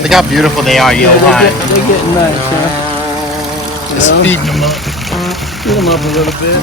Look how beautiful they are, Johan. They're getting nice, huh? Just feeding them up. Feed them up a little bit.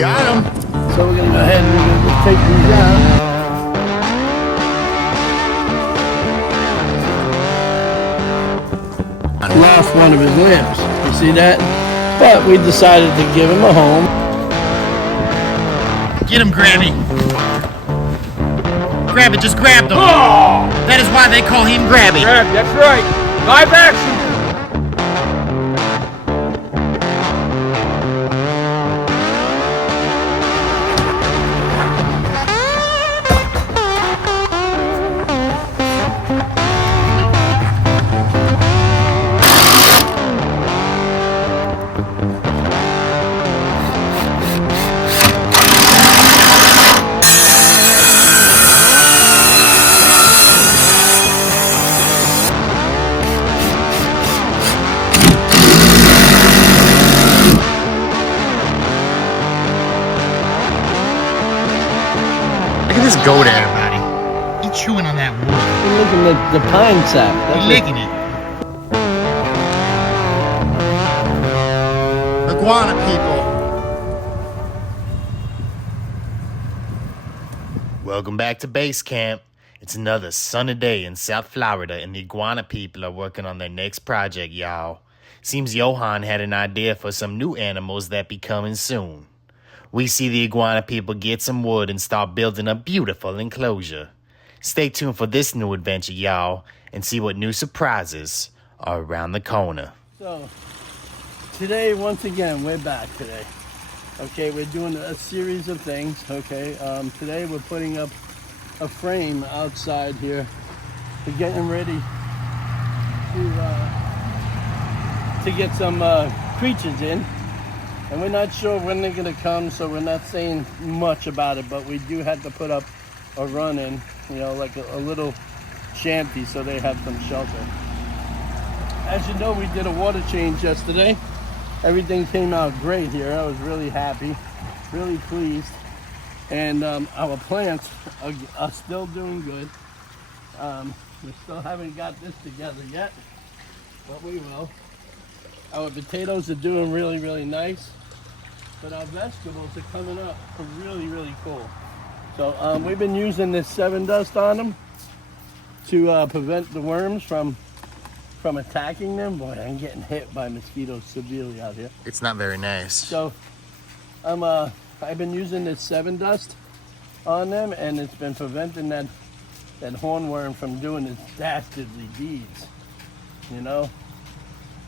Got them. So we're gonna go ahead and we're gonna just take these out. Lost one of his limbs. You see that? But we decided to give him a home. Get him, Grabby. Grab it, just grab them. Oh! That is why they call him Grabby. Grab, that's right. Live action. Look at this goat, everybody. He's chewing on that wood. You're licking the pine sap. He's licking it. Iguana people. Welcome back to base camp. It's another sunny day in South Florida, and the iguana people are working on their next project, y'all. Seems Johan had an idea for some new animals that be coming soon. We see the iguana people get some wood and start building a beautiful enclosure. Stay tuned for this new adventure, y'all, and see what new surprises are around the corner. So, today, once again, we're back today. Okay, we're doing a series of things, okay? Today we're putting up a frame outside here. We're getting ready to get some creatures in. And we're not sure when they're gonna come, so we're not saying much about it, but we do have to put up a run in, you know, like a little shanty so they have some shelter. As you know, we did a water change yesterday. Everything came out great here. I was really happy, really pleased. And our plants are still doing good. We still haven't got this together yet, but we will. Our potatoes are doing really, really nice. But our vegetables are coming up really, really cool. So we've been using this 7 dust on them to prevent the worms from attacking them. Boy, I'm getting hit by mosquitoes severely out here. It's not very nice. So I've been using this 7 dust on them, and it's been preventing that hornworm from doing its dastardly deeds. You know,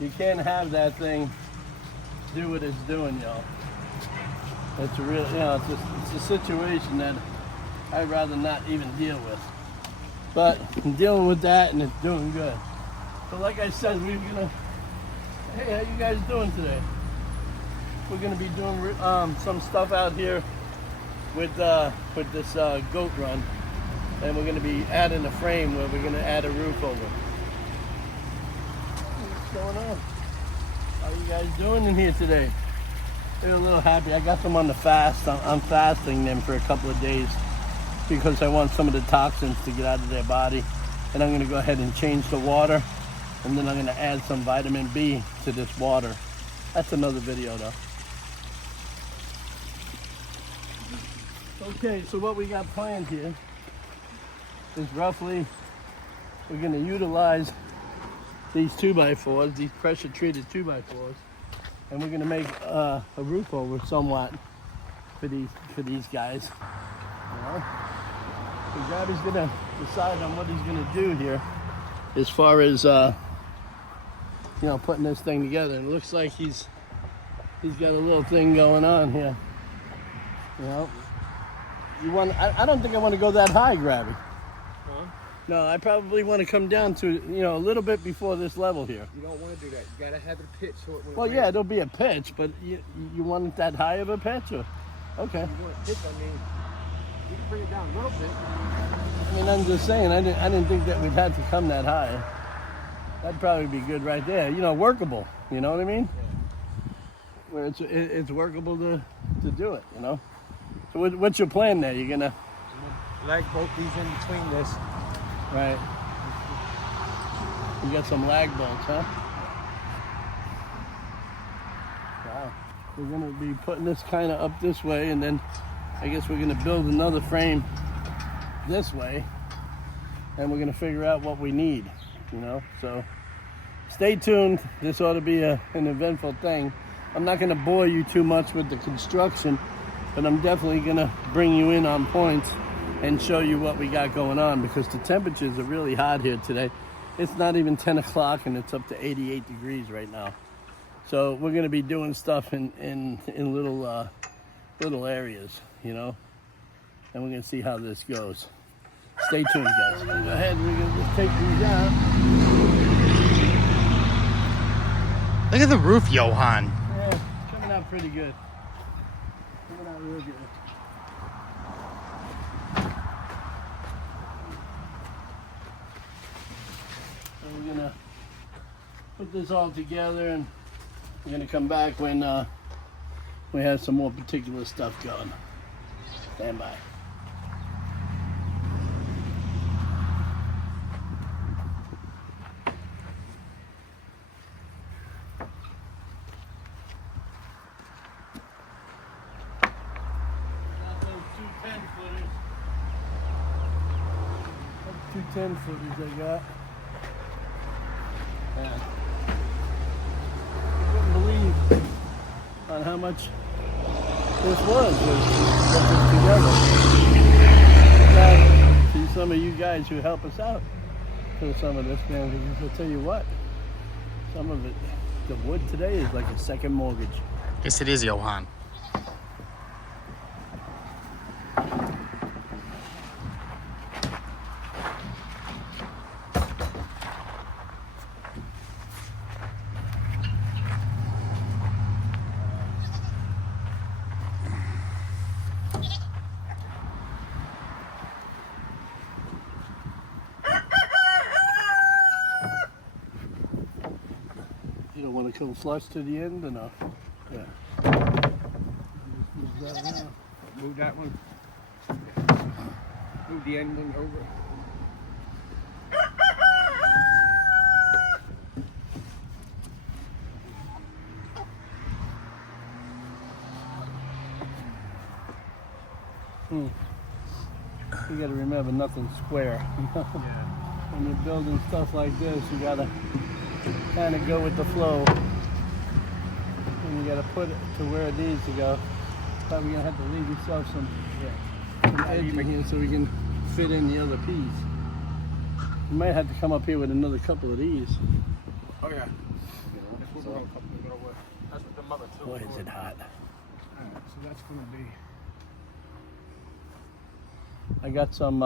you can't have that thing do what it's doing, y'all. It's a real, you know, it's a situation that I'd rather not even deal with. But I'm dealing with that, and it's doing good. So like I said, we're gonna, hey, how you guys doing today? We're gonna be doing some stuff out here with this goat run, and we're gonna be adding a frame where we're gonna add a roof over. What's going on? How you guys doing in here today? They're a little happy. I got them on the fast. I'm fasting them for a couple of days because I want some of the toxins to get out of their body. And I'm going to go ahead and change the water, and then I'm going to add some vitamin B to this water. That's another video though. Okay, so what we got planned here is roughly, we're going to utilize these 2x4s, these pressure treated 2x4s. And we're gonna make a roof over somewhat for these guys. You know? So Gabby's gonna decide on what he's gonna do here as far as you know, putting this thing together. And it looks like he's got a little thing going on here. You know, I don't think I want to go that high, Grabby. Huh? No, I probably want to come down to, you know, a little bit before this level here. You don't want to do that. You gotta have it pitch so it. Well, yeah, there'll be a pitch, but you want that high of a pitch, or okay? You want a pitch? I mean, you can bring it down a little bit. I mean, I'm just saying, I didn't think that we'd have to come that high. That'd probably be good right there. You know, workable. You know what I mean? Yeah. Where it's workable to to do it, you know. So what's your plan there? You're gonna Lag bolt these in between this. right. You got some lag bolts, huh? Wow. We're gonna be putting this kind of up this way, and then I guess we're gonna build another frame this way, and we're gonna figure out what we need, you know. So stay tuned. This ought to be an eventful thing. I'm not gonna bore you too much with the construction, but I'm definitely gonna bring you in on points and show you what we got going on, because the temperatures are really hot here today. It's not even 10 o'clock and it's up to 88 degrees right now. So we're gonna be doing stuff in little areas, you know, and we're gonna see how this goes. Stay tuned, guys. Go ahead, we're gonna just take these out. Look at the roof, Johan. Yeah, it's coming out pretty good. Coming out real good. So we're gonna put this all together, and we're gonna come back when we have some more particular stuff going. Stand by. Two 10-footers I got. Yeah. I wouldn't believe on how much this was to put this together. Now, see some of you guys who help us out for some of this, man, because I'll tell you what, some of it, the wood today is like a second mortgage. Yes, it is, Johan. You don't want to come flush to the end or no? Yeah. Move that one. Move the end one over. You got to remember, nothing's square. Yeah. When you're building stuff like this, you got to kind of go with the flow. And you got to put it to where it needs to go. Probably going to have to leave yourself some edge in here so we can fit in the other piece. You might have to come up here with another couple of these. Oh yeah. That's what that's what the mother took. Boy, is it hot. Alright, so that's gonna be. I got some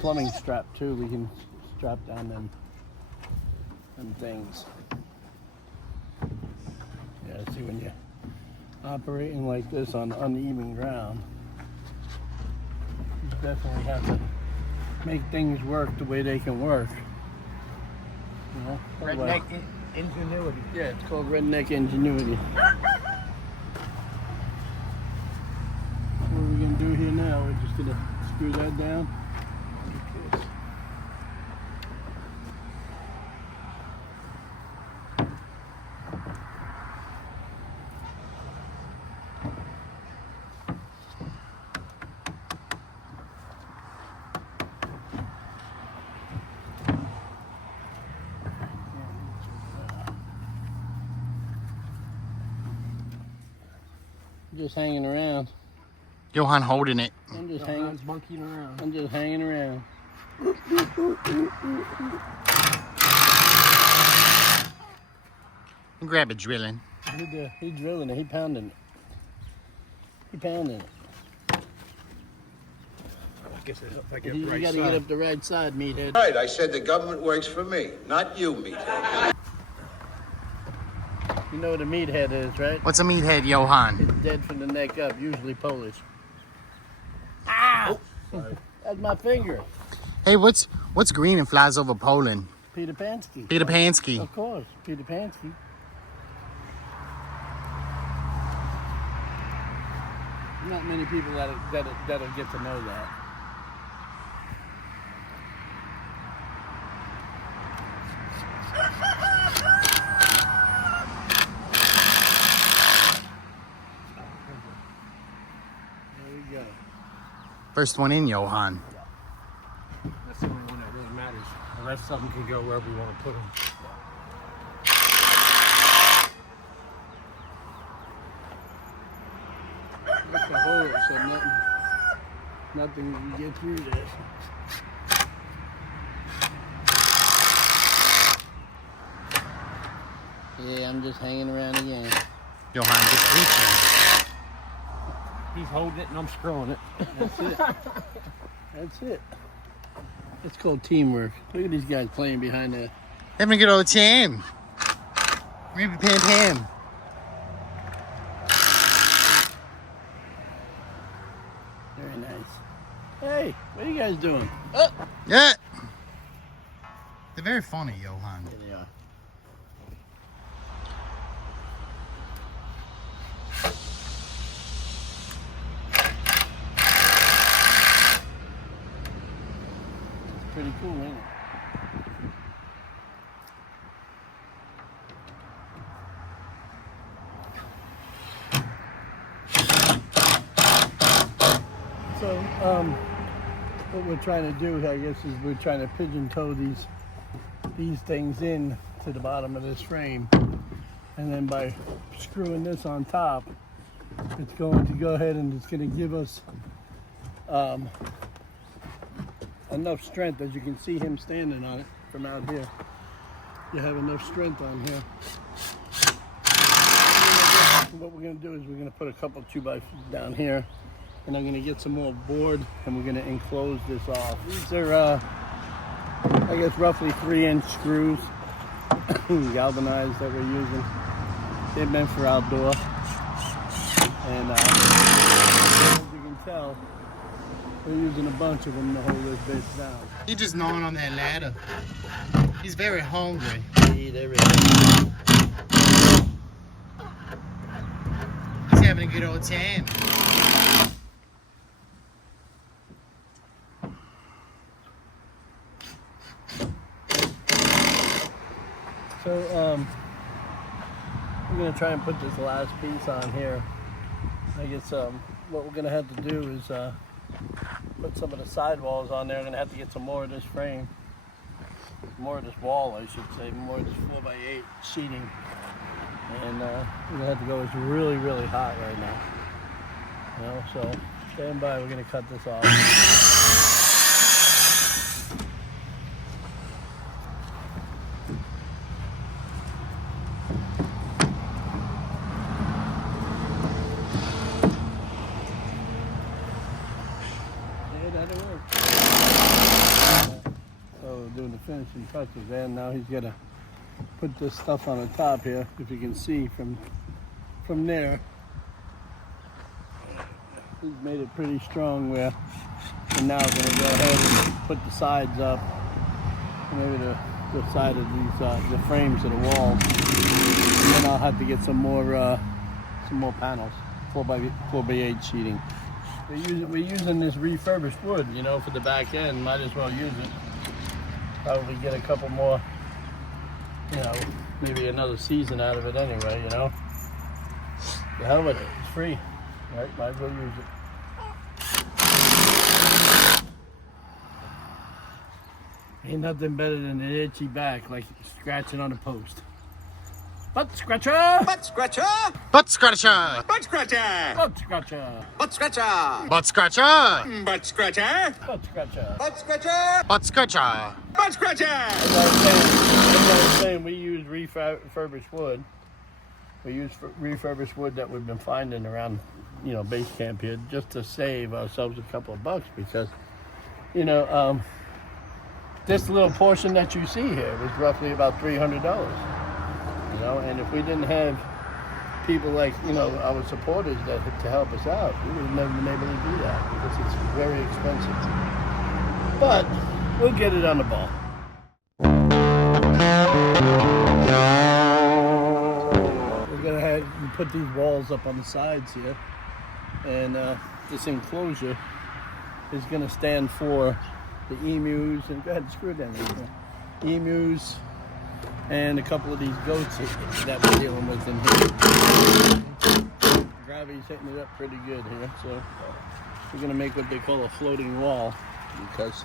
plumbing strap too. We can strap down them things. Yeah, see, when you're operating like this on uneven ground, you definitely have to make things work the way they can work. You know? Redneck ingenuity. Yeah, it's called redneck ingenuity. What are we gonna do here now? We're just gonna screw that down. Just hanging around. Johan holding it. I'm just Johan's monkeying around. I'm just hanging around. Grab a drilling. He drilling it. He pounding it. He pounding it. I guess if I get You right gotta side. get up the right side, meathead. Right, I said the government works for me, not you, meathead. You know what a meathead is, right? What's a meathead, Johan? It's dead from the neck up, usually Polish. Ow! That's my finger. Hey, what's green and flies over Poland? Peter Pansky. Peter Pansky. Of course, Peter Pansky. many people that'll get to know that. There we go. First one in, Johan. That's the only one that really matters. The rest of them can go wherever we want to put them. Look the hole, so nothing can get through this. Yeah, I'm just hanging around again. Johan just reaching. He's holding it and I'm screwing it. That's it. That's it. It's called teamwork. Look at these guys playing behind that. Having a good old time. Maybe Pam Pam. Very nice. Hey, what are you guys doing? Yeah. They're very funny, Johan. There they are. It's pretty cool, ain't it? So, what we're trying to do, I guess, is we're trying to pigeon-toe these things in to the bottom of this frame, and then by screwing this on top, it's going to go ahead and it's going to give us enough strength. As you can see him standing on it from out here, you have enough strength on here. What we're going to do is we're going to put a couple 2x4s down here, and I'm going to get some more board, and we're going to enclose this off. These are, I guess, roughly 3-inch screws, galvanized, that we're using. They've been for outdoor, and as you can tell, we're using a bunch of them to hold this bitch down. He's just gnawing on that ladder. He's very hungry. Eat everything. He's having a good old time. So, I'm going to try and put this last piece on here. I guess what we're going to have to do is put some of the sidewalls on there. I'm going to have to get some more of this frame. More of this wall, I should say. More of this 4x8 sheeting. And we're going to have to go. It's really, really hot right now. You know, so stand by. We're going to cut this off. Doing the finishing touches, and now he's gonna put this stuff on the top here. If you can see from there, he's made it pretty strong. Where, and now we're gonna go ahead and put the sides up, maybe the side of these the frames of the walls, and then I'll have to get some more panels, 4x8 sheeting. We're using this refurbished wood, you know, for the back end. Might as well use it. Probably get a couple more, you know, maybe another season out of it anyway, you know. The hell with it, it's free, right? Might as well use it. Ain't nothing better than an itchy back, like scratching on a post. Butt scratcher! Butt scratcher! Butt scratcher! Butt scratcher! Butt scratcher! Butt scratcher! Butt scratcher! Butt scratcher! Butt scratcher! Butt scratcher! Butt scratcher! Butt scratcher! As I was saying, we use refurbished wood. We use refurbished wood that we've been finding around, you know, base camp here, just to save ourselves a couple of bucks, because, you know, this little portion that you see here was roughly about $300. You know, and if we didn't have people like, you know, our supporters that to help us out, we would have never been able to do that, because it's very expensive. But we'll get it on the ball. We're gonna have you put these walls up on the sides here, and this enclosure is going to stand for the emus, and go ahead and screw it down there. Emus and a couple of these goats that we're dealing with in here. Gravity's hitting it up pretty good here, so we're going to make what they call a floating wall, because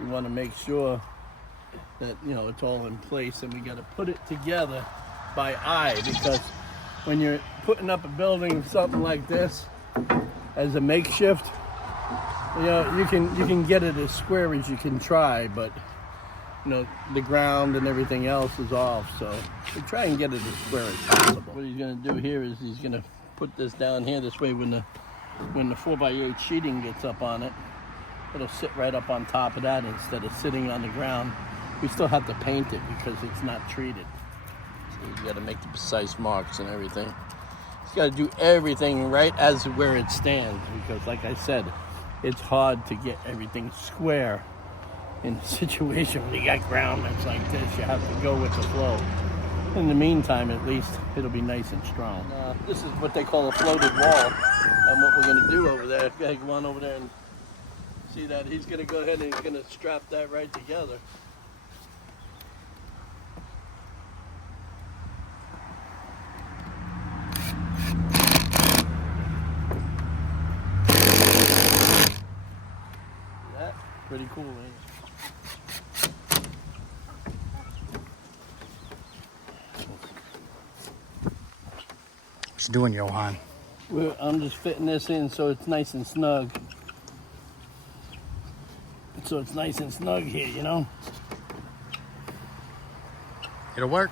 we want to make sure that, you know, it's all in place, and we got to put it together by eye, because when you're putting up a building, something like this as a makeshift, you know, you can get it as square as you can try, but you know, the ground and everything else is off, so we try and get it as square as possible. What he's going to do here is he's going to put this down here, this way when the 4x8 sheeting gets up on it, it'll sit right up on top of that instead of sitting on the ground. We still have to paint it because it's not treated. So you got to make the precise marks and everything. You got to do everything right as where it stands, because like I said, it's hard to get everything square in a situation when you got ground that's like this. You have to go with the flow. In the meantime, at least, it'll be nice and strong. This is what they call a floated wall, and what we're going to do over there, go ahead, go on over there and see that. He's going to go ahead and he's going to strap that right together. Pretty cool, man. What you doing, Johan? I'm just fitting this in so it's nice and snug. So it's nice and snug here, you know? It'll work.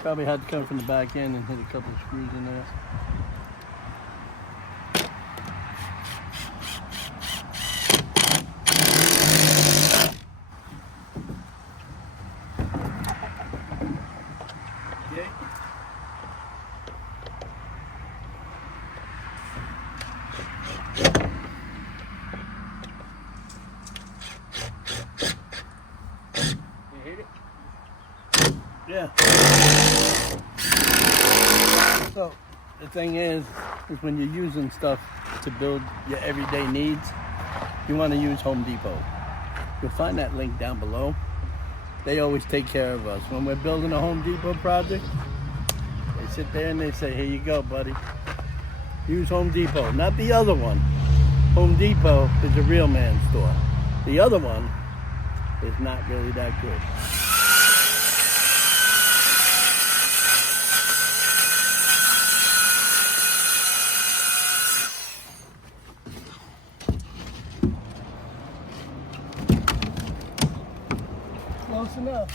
Probably had to come from the back end and hit a couple of screws in there. Yeah. So the thing is when you're using stuff to build your everyday needs, you want to use Home Depot. You'll find that link down below. They always take care of us. When we're building a Home Depot project, they sit there and they say, here you go, buddy. Use Home Depot, not the other one. Home Depot is a real man store. The other one is not really that good. Close enough.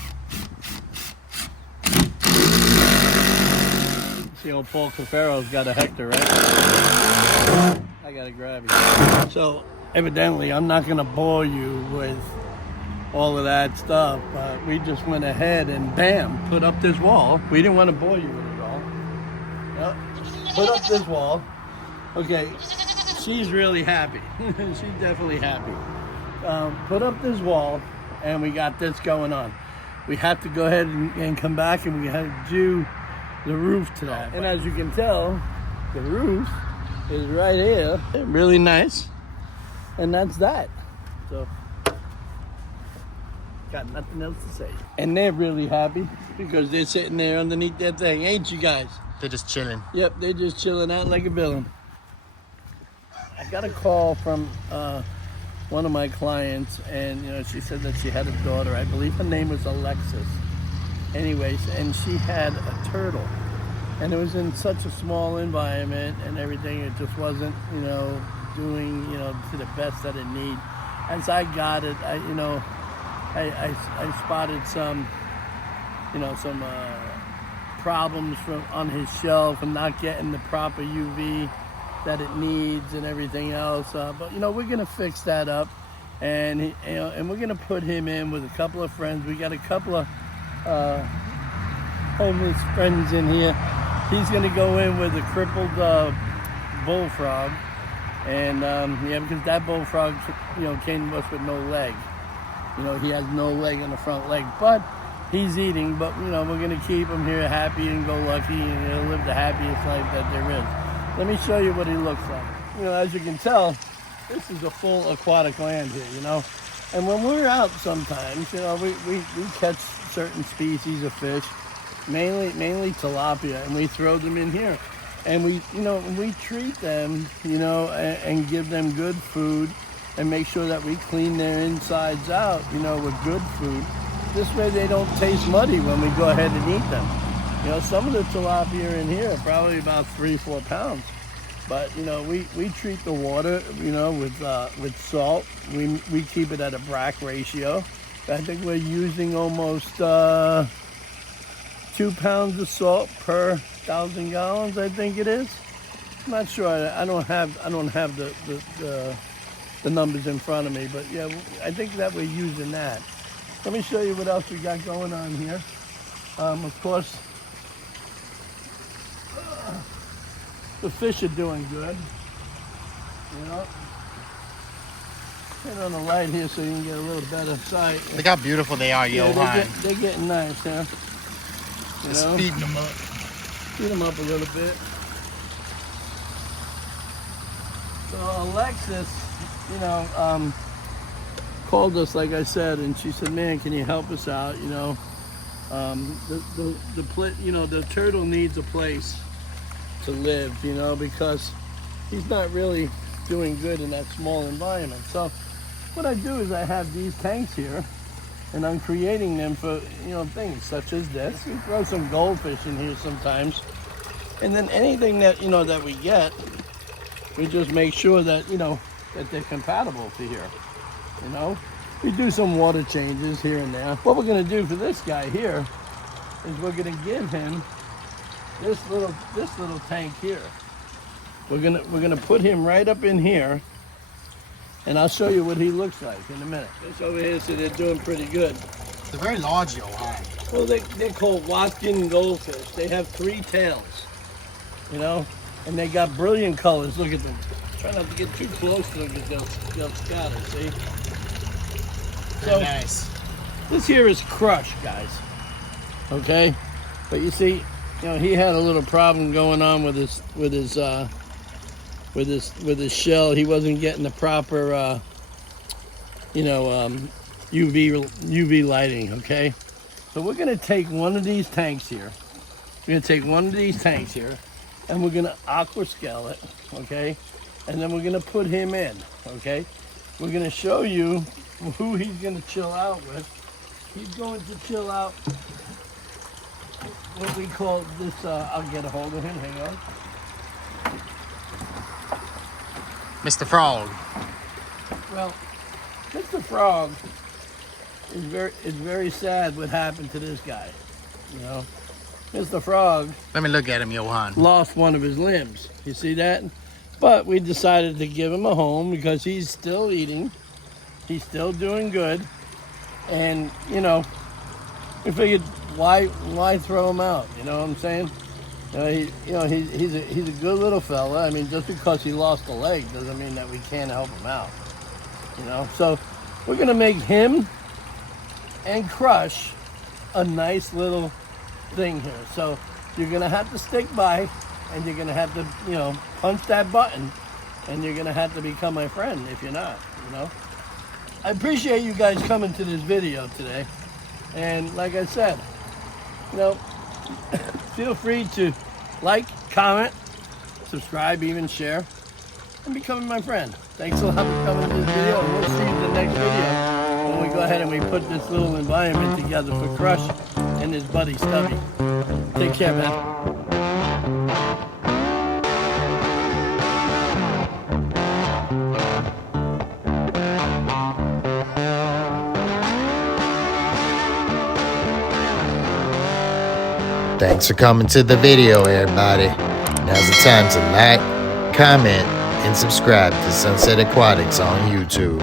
See, old Paul Cuffaro's got a Hector, right? I gotta grab you. So, evidently, I'm not gonna bore you with all of that stuff, but we just went ahead and bam, put up this wall. We didn't want to bore you with it all. Yep. Put up this wall. Okay, she's really happy. She's definitely happy. Put up this wall, and we got this going on. We have to go ahead and come back, and we have to do the roof to that. And as you can tell, the roof is right here. Really nice. And that's that. So, got nothing else to say. And they're really happy because they're sitting there underneath that thing, ain't you guys? They're just chilling. Yep, they're just chilling out like a villain. I got a call from one of my clients, and you know, she said that she had a daughter. I believe her name was Alexis. Anyways, and she had a turtle, and it was in such a small environment and everything. It just wasn't, you know, doing, you know, to the best that it needed. As I got it, I spotted some, you know, some problems on his shelf and not getting the proper UV that it needs and everything else. But you know, we're gonna fix that up, and you know, and we're gonna put him in with a couple of friends. We got a couple of homeless friends in here. He's gonna go in with a crippled bullfrog, and yeah, because that bullfrog, you know, came to us with no leg. You know, he has no leg on the front leg, but he's eating, but you know, we're gonna keep him here happy and go lucky, and he'll live the happiest life that there is. Let me show you what he looks like. You know, as you can tell, this is a full aquatic land here, you know. And when we're out sometimes, you know, we catch certain species of fish, mainly tilapia, and we throw them in here. And we treat them, you know, and give them good food and make sure that we clean their insides out, you know, with good food. This way they don't taste muddy when we go ahead and eat them. You know, some of the tilapia in here are probably about 3-4 pounds. But, you know, we treat the water, you know, with salt. We keep it at a BRAC ratio. I think we're using almost 2 pounds of salt per 1,000 gallons, I think it is. I'm not sure. I don't have the numbers in front of me, but yeah, I think that we're using that. Let me show you what else we got going on here. Of course, the fish are doing good. You know, turn on the light here so you can get a little better sight. Look how beautiful they are, Yeah, Johan. they're getting nice, huh? Just feeding them up. Feed them up a little bit. So Alexis, you know, called us, like I said, and she said, "Man, can you help us out? You know, the turtle needs a place to live, you know, because he's not really doing good in that small environment." So what I do is I have these tanks here, and I'm creating them for, you know, things such as this. We throw some goldfish in here sometimes, and then anything that, you know, that we get, we just make sure that, you know, that they're compatible to here. You know, we do some water changes here and there. What we're gonna do for this guy here is we're gonna give him this little tank here. We're gonna put him right up in here, and I'll show you what he looks like in a minute. This over here, so they're doing pretty good. They're very large, Johan. Well, they're called Watkin goldfish. They have 3 tails, you know, and they got brilliant colors. Look at them. Try not to get too close to them because they'll scatter, see? Very nice. This here is Crush, guys. Okay? But you see, you know, he had a little problem going on with his shell. He wasn't getting the proper UV lighting, okay? So we're gonna take one of these tanks here. We're gonna take one of these tanks here, and we're gonna aqua scale it, okay? And then we're gonna put him in, okay? We're gonna show you who he's gonna chill out with. He's going to chill out what we call this, I'll get a hold of him, hang on. Mr. Frog. Well, Mr. Frog is very sad what happened to this guy, you know. Mr. Frog Let me look at him, Johan. lost one of his limbs, you see that? But we decided to give him a home because he's still eating, he's still doing good, and, you know, we figured why throw him out, you know what I'm saying? He's a good little fella. I mean, just because he lost a leg doesn't mean that we can't help him out, you know? So we're gonna make him and Crush a nice little thing here. So you're gonna have to stick by, and you're gonna have to, you know, punch that button, and you're gonna have to become my friend if you're not, you know? I appreciate you guys coming to this video today. And like I said, you know, feel free to like, comment, subscribe, even share, and becoming my friend. Thanks a lot for coming to this video, and we'll see you in the next video when we go ahead and we put this little environment together for Crush and his buddy Stubby. Take care, man. Thanks for coming to the video, everybody. Now's the time to like, comment, and subscribe to Sunset Aquatics on YouTube.